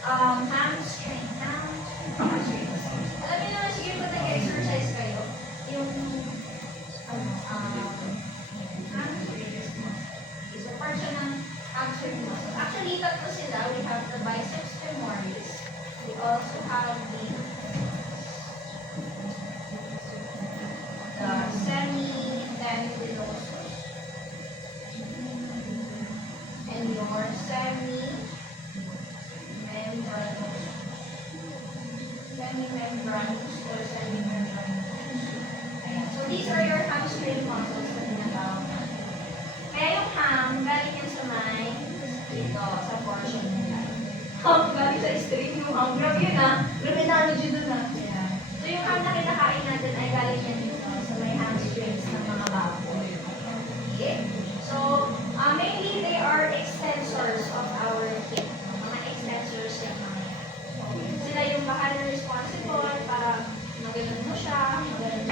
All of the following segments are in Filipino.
Hamstring. Alam niyo naman siguro pag nag-exercise kayo, yung hamstring is so part siya ng hamstring muscle. Actually, tatlo sila. We have the biceps femoris. We also have the semi-tendinosus and your semi-membranous or semi-membranous. Ayan. So these are your hamstring muscles na tinatawag natin. Kaya yung ham, galing yan sa may dito, sa portion nila. Galing sa string yung ham. Grabe yun ah. Grabe analogy dun ah. So yung ham na kinakain natin ay galing yan dito sa may hamstrings ng mga baboy. Okay? So, mainly they are extensors of our hip. Mga extensors yung mga yan. Sila yung baka na responsible para maganon mo siya, okay?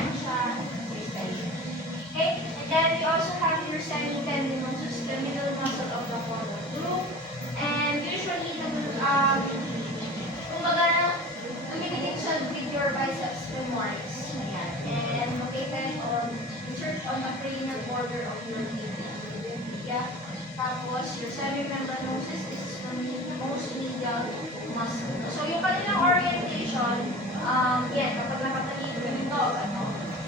And then we also have your semi-tendinosus, the middle muscle of the forward group. And usually, kumbaga, communicate siya with your biceps femoris. Ayan. And located on the cranial border of your tibia. Yeah. Tapos, your semi-membranosus is the most medial muscle. So, yung kanilang orientation, yan, kapag nakatalig ganito,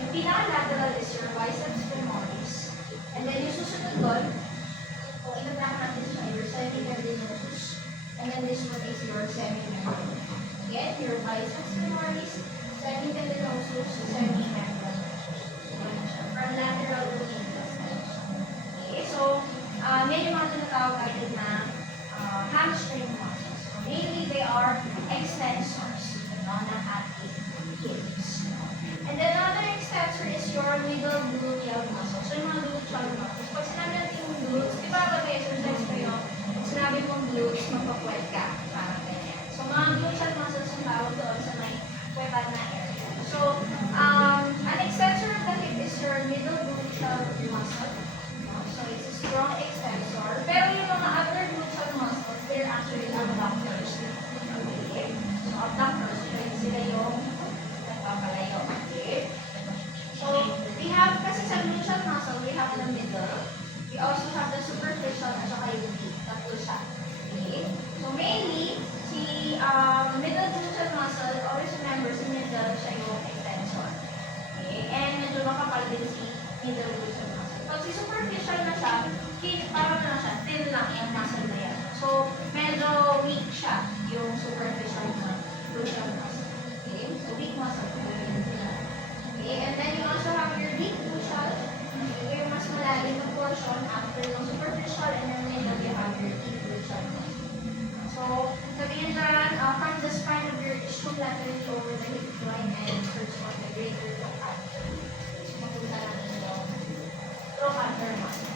yung pinaka-lateral is your biceps femoris. And then, yung susunod doon, kung ina-track natin siya, your semi-tendinosus. And then, this one is your semi-membranous. Again, your biceps femoris, semi-tendinosus, semi-membranous. From lateral to medial. Okay, so, yan yung mga tinatawag natin na hamstring muscles. So, mainly, they are extensors, not athletic hips. And then another extensor is your middle gluteal muscle. So, yung mga gluteal muscles. Pag sinabi natin yung glutes, di ba pag may exercise kayo, sinabi mong glutes, magpapuwet ka. Parang ganyan. So, mga gluteal muscles ang tawag doon sa may puwetan na area. So, an extensor of the hip is your middle gluteal muscle. So, it's a strong extensor. Pero yung mga other gluteal muscles, they're actually abductors. Okay? So, abductors, sila yung nagpapalayo. Okay? So, we have, kasi sa gluteal muscle, we have the middle. We also have the superficial at saka yung deep. Tatlo siya. Okay? So, mainly, si middle gluteal muscle, always remember, si middle siya yung extensor. Okay? And medyo makapal din si middle gluteal muscle. Pag si superficial na siya, parang na siya, thin lang yung muscle na yan. So, medyo weak siya, yung superficial na gluteal muscle. Okay? So, weak muscle. Okay? And then you also have your deep gluteal. Okay? Yung mas malalim na portion after yung superficial, and then you have your deep gluteal muscle. So, sabihin dyan, from the spine of your ischium laterally over the hip joint and search for the greater trochanter. So, mapunta natin yung trochanter muscle.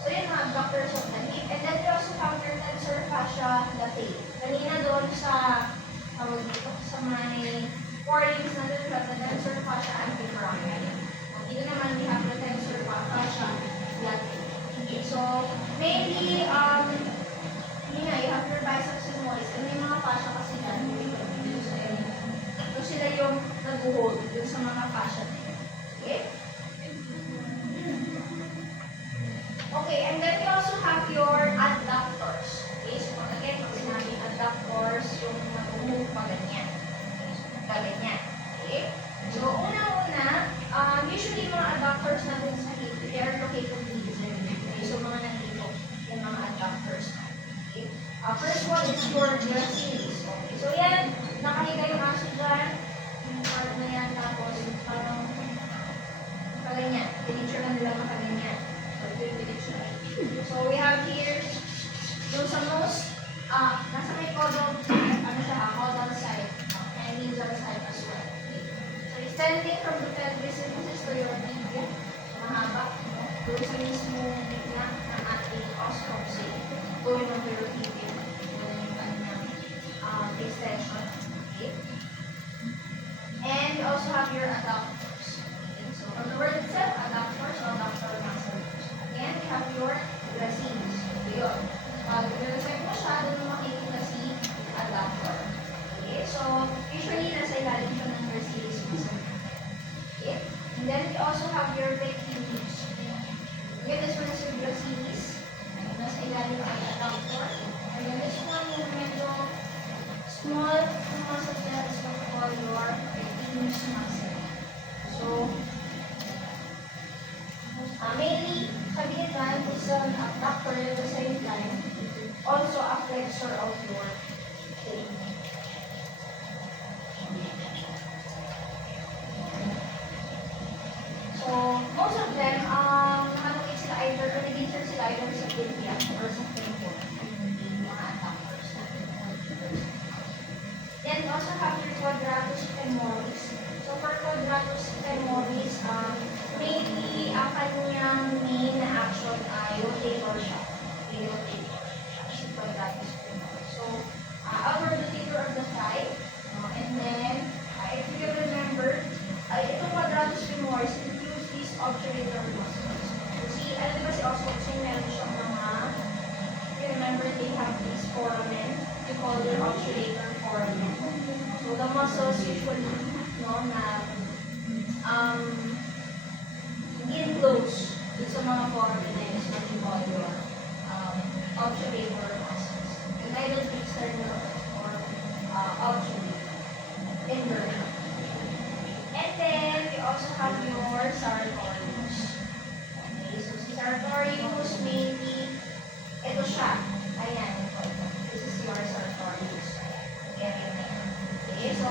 So, yun mga abductors of the hip. And then we also have your tensor fascia latae. Kanina doon sa sa may forelimbs na doon, the tensor fascia antebrachial. Dito naman we have the tensor fascia latae. Okay, so, mainly, yun nga, you have your biceps femoris. And may mga fascia kasi dyan. So, sila yung nag-hold dun sa mga fascia na yun. Okay? Okay, and then we also have your adductors. Okay, so again, pag sinabing adductors, yung mag-move pa ganyan. Okay, so ganyan. Okay? So, una-una, usually mga adductors natin sa hip, they are located dito. Okay, so mga nandito, yung mga adductors natin. Okay? First one is your gracilis. Okay, so yan, nakahiga yung aso dyan, yung part na yan, tapos parang kaganyan. Pinicture na nila makaganyan. So, we have here, yung sa most, nasa may caudal, caudal side, and nasal side as well. Okay. So, extending from the pelvis to your tibia, mahaba, doon sa mismo gitna ng ating ostropsy, going on to your tibia, yung kanyang have your pectinis. Okay, this one is your gracilis. Nasa ilalim ang adductor. And then this one yung medyo small muscle that is what we call your pectinis muscle. So, mainly, sabihin natin is an abductor at the same time, also a flexor of your hip. So, most of them, nakalagay sila either, nag-insert sila either sa tibia or sa femur, yung mga abductors. Then, also have your quadratus femoris. So, for quadratus femoris, mainly, ang kanyang main action ay rotator siya. Okay, rotator siya. So, quadratus femoris. So, our rotator of the thigh. And then, if you remember, itong quadratus femoris, it includes these obturator muscles. So, ano diba si Oswaldson, meron siyang mga, if you remember, they have these foramen. We call them obturator foramen. So, the muscles usually, no, na, enclose sa mga foramen na is what you call your obturator muscles. And either external or obturator, internal. And then, we also have your sartorius. Okay, so si sartorius mainly, ito siya. Ayan, this is your sartorius. Area na yan. Okay, so,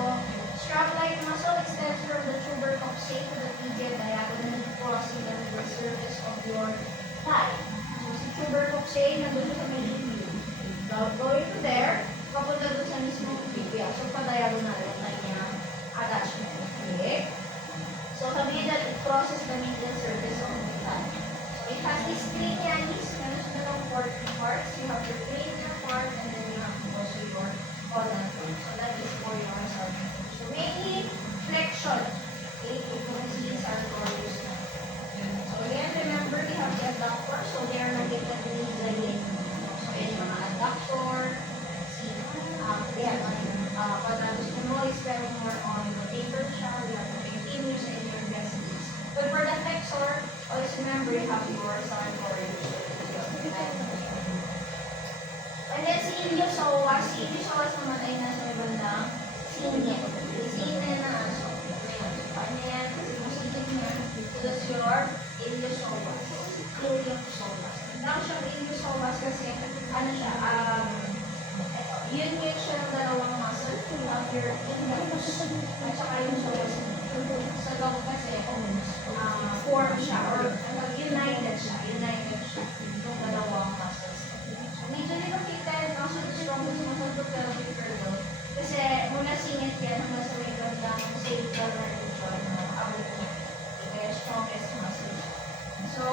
strap-like muscle extends from the tuberculosis to the tibia diagonally crossing the surface of your thigh. So, si tuberculosis, nandun sa may tibia. Going to there, papunta doon sa mismong tibia. So, pa-diagonal yung kanyang attachment. Okay? So, sabihin that it crosses the medial surface of the thigh. So, it has this cranialis, meron siya ng 40 parts. You have your cranial part, and then you have also your caudal part. So, that is for your sartorius. So, mainly flexion. Okay? If you can see sartorius na. So, again, remember, we have the adductor. So, they are located beneath the leg. So, yung mga adductor, see, they have quadratus femoris, pero more on rotator siya, you have the pectinis and your gracilis. But for the flexor, always remember you have your sartorius. And then si iliopsoas, naman ay nasa may bandang sine. Sine na aso. Ano yan? Musikin niya. So that's your iliopsoas. Iliopsoas. Tawag siyang iliopsoas kasi ano siya, yun siya ng dalawang muscle. You have your iliopsoas at saka yung psoas. Sa loob kasi, form siya or united siya. Yung dalawang muscles. So, medyo nilapitan, also the strongest muscle to pelvic girdle. Kasi mula singit yan hanggang sa may bandang sacral na region ng awit niya. Kaya strongest muscle. So,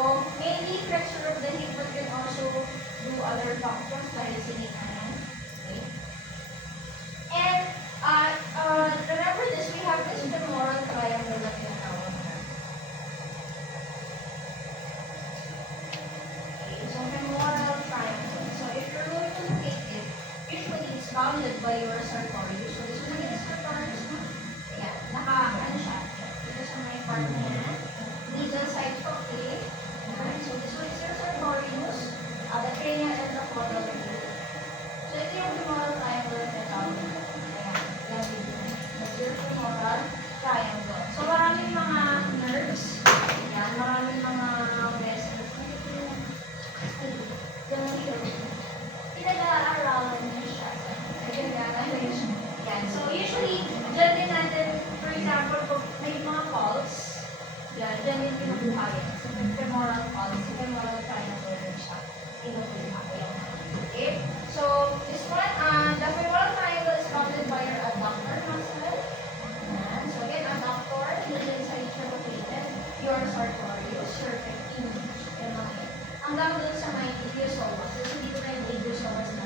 mainly flexor of the hip, but can also do other functions dahil singit na yan. Okay. And, remember this, we have this femoral triangle that we have. Okay, so femoral triangle. So, if you're going to locate it, usually it's bounded by your sartorius. So, this one is sartorius. Ayan, ano siya? Ito sa may part niya. Medial side to okay. Ayan, so this one is your sartorius. The cranial and the caudal. So, ito yung femoral triangle na tawag. That's your femoral triangle. So, maraming mga nerves. Ayan, maraming mga vessels. Ganun yun. Pinag-aaralan niyo siya. Yan. So, usually, dyan din natin, for example, kung may mga pulse, dyan din pinubuhayan. So, may femoral pulse, femoral triangle din siya. Pinubuhayan. Okay? So, this one, the femoral triangle is bounded by your adductor muscle. Yan. So, again, adductor, medial side siya located. Your sartorius, your pectinis. Hanggang doon sa may iliopsoas. So, hindi ko na yung iliopsoas na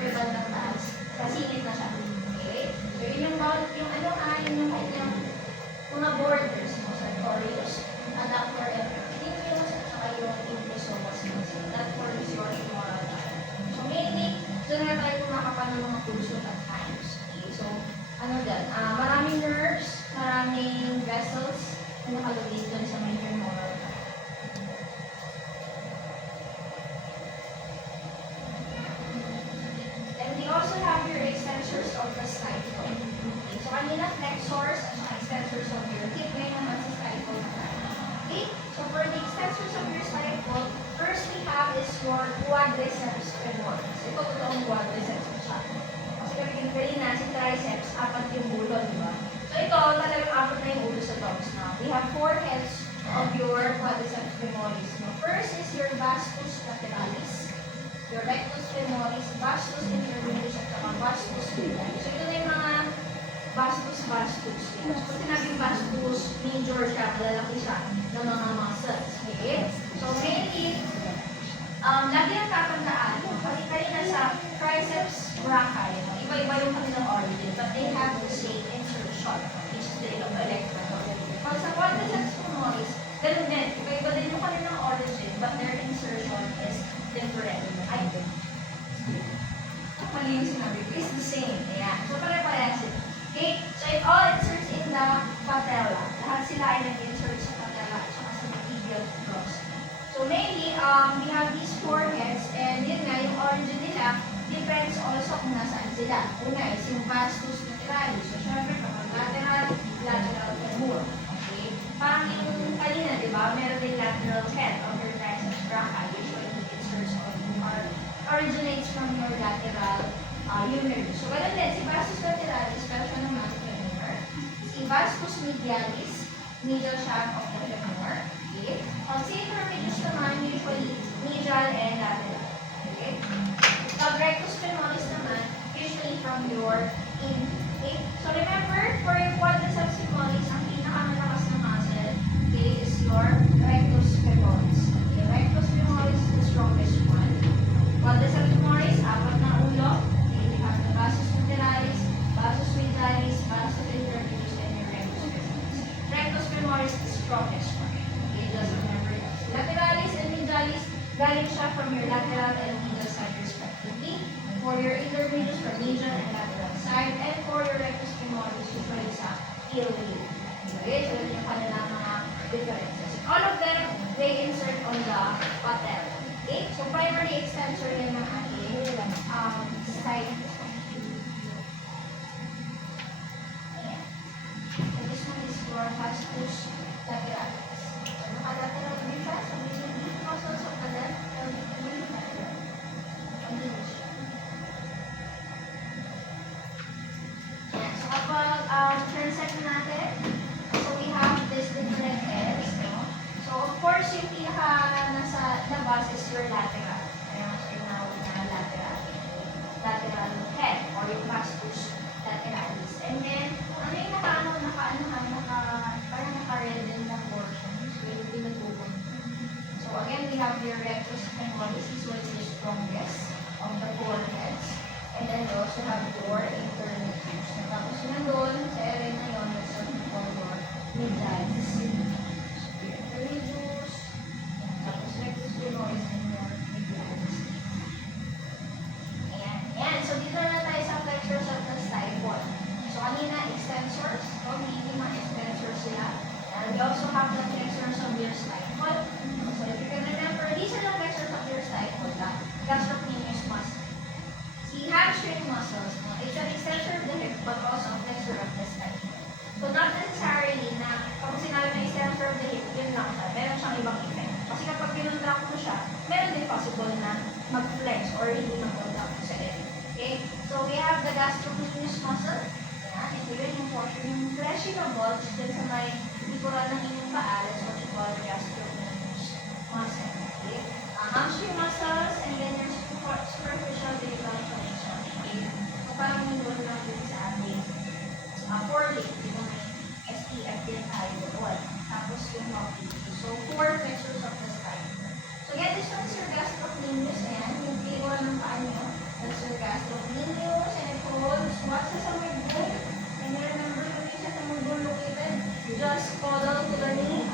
yung bandang taas. Kasingit na siya. Okay? So, yun yung yung kanyang mga borders mo, sartorius, adductor, and pectinis, at saka yung iliopsoas mo. That forms your femoral triangle. So, mainly, doon na tayo kumakapan ng mga pulso at times. Okay? So, ano dyan? Maraming nerves, maraming vessels na nakalagay doon sa may your quadriceps femoris. Ito totoong quadriceps siya. Kasi kanina, si triceps, apat yung ulo, di ba? So ito, talagang apat na yung ulo sa dogs na. We have 4 heads of your quadriceps femoris. No? First is your vastus lateralis, your rectus femoris, vastus intermedius, at saka vastus medialis. So ito na yung mga vastus. So pag sinabing vastus, major siya, malalaki siya ng mga muscles. Okay? So mainly, lagi ang tatandaan, kasi kanina sa triceps brachii, iba-iba yung kanilang origin, but they have the same insertion, which is the electron. Pag sa quadriceps femoris, ganun din, iba-iba din yung kanilang origin, but their insertion is different. Ay, mali yung sinabi ko, it's the same. Ayan. So pare-parehas sila. Okay? So it all inserts in the patella. Lahat sila ay nag-insert sa patella at saka sa medial cross. So mainly, we have these 4 heads, and yun nga, yung origin nila depends also kung nasaan sila. Una is yung vastus lateralis. So syempre, kapag lateral femur. Okay? Parang yung kanina, di ba, meron din lateral head of your triceps brachii, usually inserts on or originates from your lateral humerus. So ganun din, si vastus lateralis, pero siya naman sa femur. Si vastus medialis, medial shaft of the femur. Okay? Si intermedius naman, usually medial and lateral. Okay? Pag rectus femoris naman, usually from your in. Okay? So remember, for your quadriceps femoris, ang pinakamalakas na muscle, okay, is your rectus femoris. Okay? Rectus femoris is the strongest one. Quadriceps femoris, apat na ulo. Okay? We have the vastus lateralis, vastus medialis, vastus intermedius, and your rectus femoris. Rectus femoris is the strongest one. Okay? Just remember that. Lateralis and medialis, galing siya from your lateral and medial side respectively. For your intermedius, from medial and lateral side. And for your rectus femoris, usually sa ilium. Okay? So, yun yung kanilang mga differences. All of them, they insert on the patella. Okay? So, primary extensor yan ng ating side. Ayan. So, this one is your vastus lateralis. So, naka-lateral din siya. So, these muscles of the left and so kapag transect natin, so we have this different heads, no? So of course, yung pinaka nasa labas is your lateral. Kaya mas tinawag na lateral head or yung vastus lateralis. And then, ano yung parang naka-red din na portion. So yung pinagpupunta. So again, we have your rectus femoris. This one is the strongest of the 4 heads. And then we also have your intermedius. Tapos yun doon, sa area na yun, it's what we call your medialis. Intermedius. Tapos rectus femoris and your medialis. Ayan. Ayan. So dito na tayo sa flexors of the scapula. So kanina, extensors. So hindi mga extensors sila. And we also have the flexors of your scapula. So if you can remember, these are the flexors of your scapula. Gastrocnemius muscle. The hamstring muscles, no, it's an extensor of the hip, but also a flexor of the scapula. So not necessarily na kapag sinabi na extensor of the hip, yun lang siya. Meron siyang ibang effect. Kasi kapag pinundract mo siya, meron din possible na mag-flex or hindi mag-conduct sa hip. Okay? So we have the gastrocnemius muscle. Yan, ito yun yung portion, yung fleshy na bulge dyan sa may likuran ng inyong paa. That's what we call gastrocnemius muscle. Okay? Hamstring muscles, and then your superficial digital connection. Okay? So parang nandun lang din sa ating foreleg. Yung may STF din tayo doon. Tapos yung mobility. So 4 flexors of the spine. So again, this one is your gastrocnemius. Ayan, yung figure ng paa nyo. That's your gastrocnemius. And it holds what's sa midbone. And remember kung yung sa midbone located, just caudal to the knee.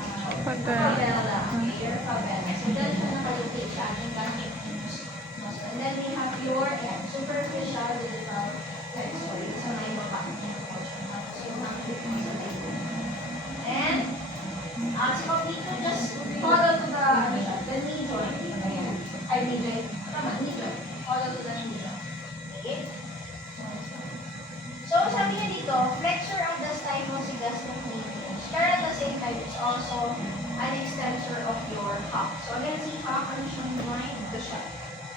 Fabella. Okay, your fabella. So dyan siya nakalocate sa ating gastrocnemius. And then we have your superficial digital flexor. Sa may baba. Tapos yung nakikita mo sa midbone. And so dito just follow to the knee joint. Ayan. Ay, knee joint. Tama, knee joint. Follow to the knee joint. Okay? So, sabi niya dito, flexor of the gastrocnemius. Pero at the same time, it's also an extensor of your hock. So again, si hock, ano siyang joint? The siya.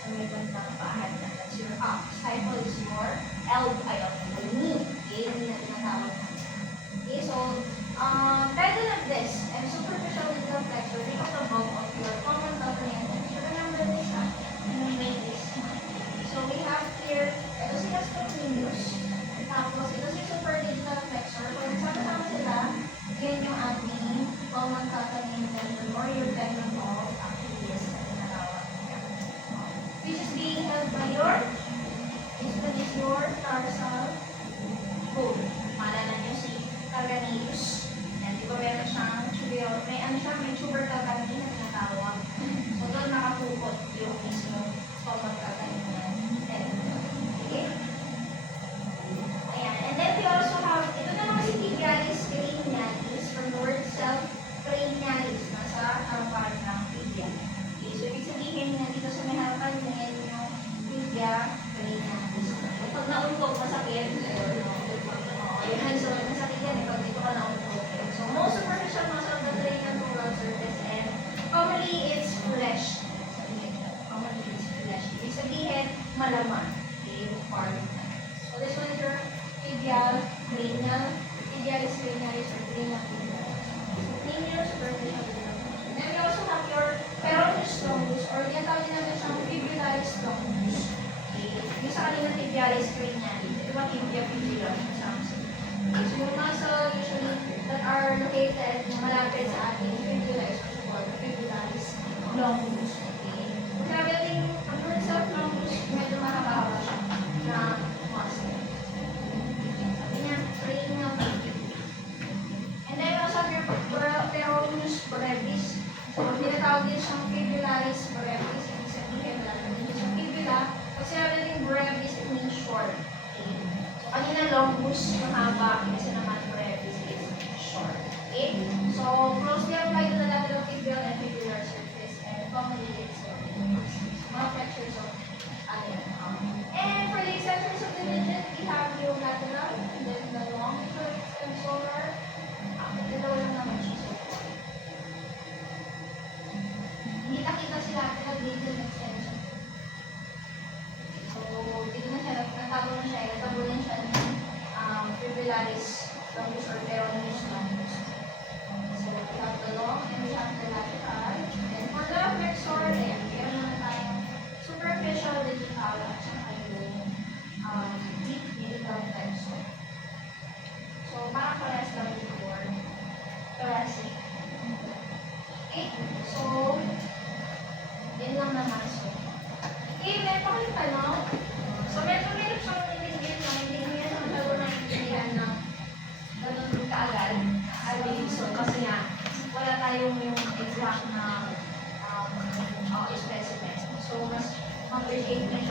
So, may bandang pahad na. That's your up. Stifle is your knee. Okay, knee na tinatawag. Okay, so, tendon of this and superficial medial flexor because the bulk of your common calcaneal tendon. So, remember this, ha? And we make this. So, we have here, ito si gastrocnemius. Tapos, ito si superdigital flexor. Kung nagsama-sama sila, yun yung ating common calcaneal tendon or your tendon of Achilles na tinatawag. Which is being held by your, this one is your tarsal bone. Maalala nyo si calcaneus. Yan, di ba meron siyang tubular, may tuber calcaneus na tinatawag. So, doon nakapukot yung mismo common calcaneal tendon. Okay? Ayan. And then we also have, ito na naman si tibialis cranialis from the word self cranialis. Nasa part ng tibia. Okay, so ibig sabihin na dito sa may harapan niya yung tibia cranialis. Pag nauntok, masakit. Ayun, so masakit yan pag dito ka nauntok. So most superficial muscle of the cranial neural surface and commonly it's flesh. Commonly it's flesh. Ibig sabihin, malaman. Okay, part. So this one is your tibial cranial, tibialis cranialis or cranial tibial. So cranial superficial medial. Then we also have your peroneus longus or tinatawag din natin siyang fibularis longus. Okay. Yung sa kanila tibialis cranialis. Ito ba tibia fibula? Okay. So yung muscle usually that are located malapit sa ating fibula is also called fibularis longus. Okay. Kung sabi natin ang word self longus, medyo mahaba-haba siya na muscle. And then we also have your peroneus brevis. So, tinatawag din siyang fibularis brevis. Ibig sabihin lang din siyang fibula. Pag sinabi natin brevis, it means short. Okay? So, kanina longus, mahaba. Kasi naman brevis is short. Okay? So, closely applied to the lateral tibial and fibular surface. And commonly, it's mga fractures of and for the extensions of the digit, we have yung lateral, and then the long extensorer. Dalawa lang naman siya so far. Hindi nakita si lateral digit extension. So, dito na siya, natabo na siya, natabo na siya ng fibularis longus or peroneus longus. So, we have the long and we have the lateral. And for the flexor, then, meron naman tayong superficial digital at saka yung deep medial flexor. So, parang parehas lang before. Thoracic. Okay? So, yun lang naman. So, okay, meron pa kayong tanong. So, meron siyang nilingin na hindi niya sa masyado na intindihan ng ganun kaagad. I believe so. Kasi nga, wala tayong yung exact na specimen. So, mas appreciate na